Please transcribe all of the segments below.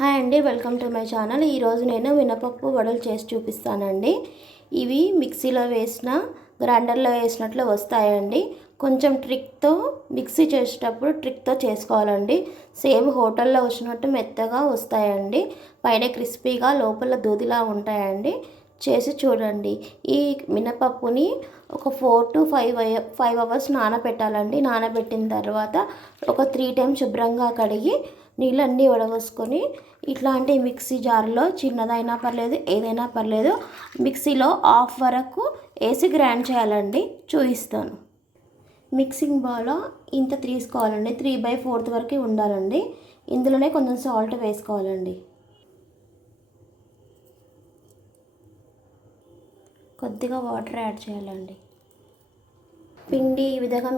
Hi అండి, welcome to my channel. ఈరోజు నేను మినపప్పు వడలు చేసి చూపిస్తానండి. ఇవి మిక్సీలో వేసిన గ్రైండర్లో వేసినట్లు వస్తాయండి. కొంచెం ట్రిక్తో మిక్సీ చేసేటప్పుడు ట్రిక్తో చేసుకోవాలండి. సేమ్ హోటల్లో వచ్చినట్టు మెత్తగా వస్తాయండి. పైన క్రిస్పీగా లోపల దూదిలా ఉంటాయండి. చేసి చూడండి. ఈ మినపప్పుని ఒక 4 to 5 అవర్స్ నానబెట్టాలండి. నానబెట్టిన తర్వాత ఒక 3 టైమ్స్ శుభ్రంగా కడిగి నీళ్ళన్నీ వడవసుకొని ఇట్లాంటి మిక్సీ జార్లో చిన్నదైనా పర్లేదు, ఏదైనా పర్లేదు, మిక్సీలో హాఫ్ వరకు వేసి గ్రైండ్ చేయాలండి. చూపిస్తాను. మిక్సింగ్ బౌల్లో ఇంత తీసుకోవాలండి. 3/4 వరకు ఉండాలండి. ఇందులోనే కొంచెం సాల్ట్ వేసుకోవాలండి. కొద్దిగా వాటర్ యాడ్ చేయాలండి. పిండి ఈ విధంగా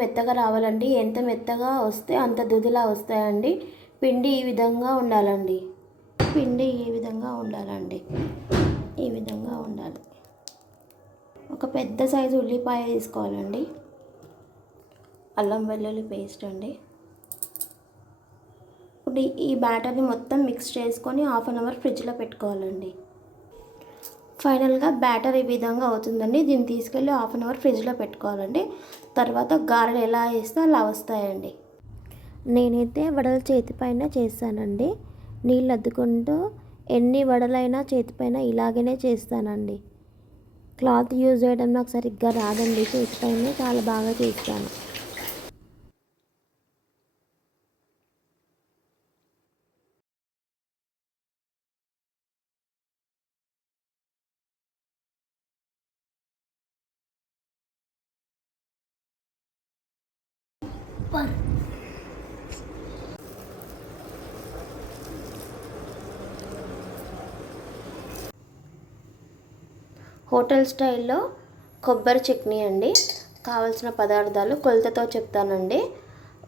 మెత్తగా రావాలండి. ఎంత మెత్తగా వస్తే అంత దుదిలా వస్తాయండి. పిండి ఈ విధంగా ఉండాలండి. ఈ విధంగా ఉండాలి. ఒక పెద్ద సైజు ఉల్లిపాయ తీసుకోవాలండి. అల్లం వెల్లుల్లి పేస్ట్ అండి. ఇప్పుడు ఈ బ్యాటర్ని మొత్తం మిక్స్ చేసుకొని 1/2 అవర్ ఫ్రిడ్జ్లో పెట్టుకోవాలండి. ఫైనల్గా బ్యాటర్ ఈ విధంగా అవుతుందండి. దీన్ని తీసుకెళ్ళి 1/2 అవర్ ఫ్రిడ్జ్లో పెట్టుకోవాలండి. తర్వాత గారెలు ఎలా వేస్తే అలా వస్తాయండి. నేనైతే వడలు చేతిపైన చేస్తానండి. నీళ్ళు అద్దుకుంటూ ఎన్ని వడలైనా చేతిపైన ఇలాగనే చేస్తానండి. క్లాత్ యూజ్ చేయడం నాకు సరిగ్గా రాదండి. చేతిపైన చాలా బాగా చేస్తాను. హోటల్ స్టైల్లో కొబ్బరి చట్నీ అండి. కావలసిన పదార్థాలు కొలతతో చెప్తానండి.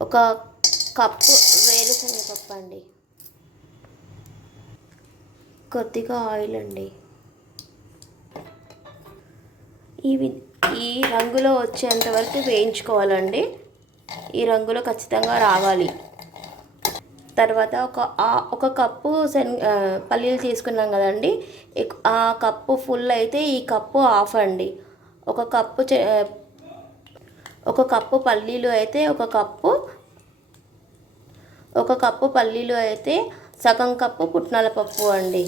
1 కప్పు వేరుశనగ పప్పు అండి. కొద్దిగా ఆయిల్ అండి. ఈ రంగులో వచ్చేంత వరకు వేయించుకోవాలండి. ఈ రంగులో ఖచ్చితంగా రావాలి. తర్వాత ఒక కప్పు పల్లీలు తీసుకున్నాం కదండి. ఆ కప్పు ఫుల్ అయితే ఈ కప్పు హాఫ్ అండి. ఒక కప్పు పల్లీలు అయితే సగం కప్పు పుట్నాల పప్పు అండి.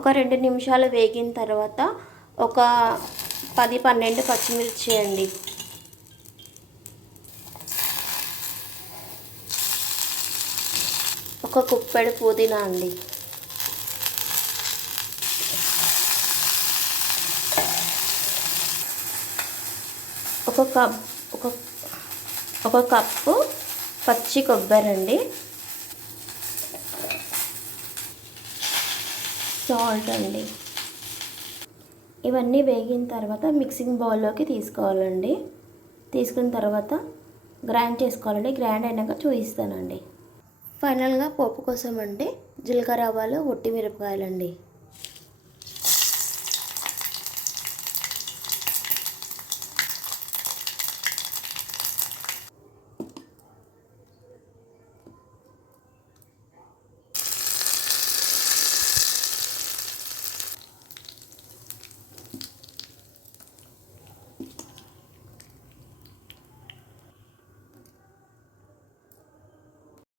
ఒక 2 నిమిషాలు వేగిన తర్వాత ఒక 10-12 పచ్చిమిర్చి అండి. ఒక కుప్పెడు పుదీనా అండి. ఒక కప్పు పచ్చి కొబ్బరి అండి. సాల్ట్ అండి. ఇవన్నీ వేగిన తర్వాత మిక్సింగ్ బౌల్లోకి తీసుకోవాలండి. తీసుకున్న తర్వాత గ్రైండ్ చేసుకోవాలండి. గ్రైండ్ అయినాక చూపిస్తానండి. ఫైనల్గా పోపు కోసం అంటే జీలకర్ర, ఆవాలు, ఒట్టి మిరపకాయలండి.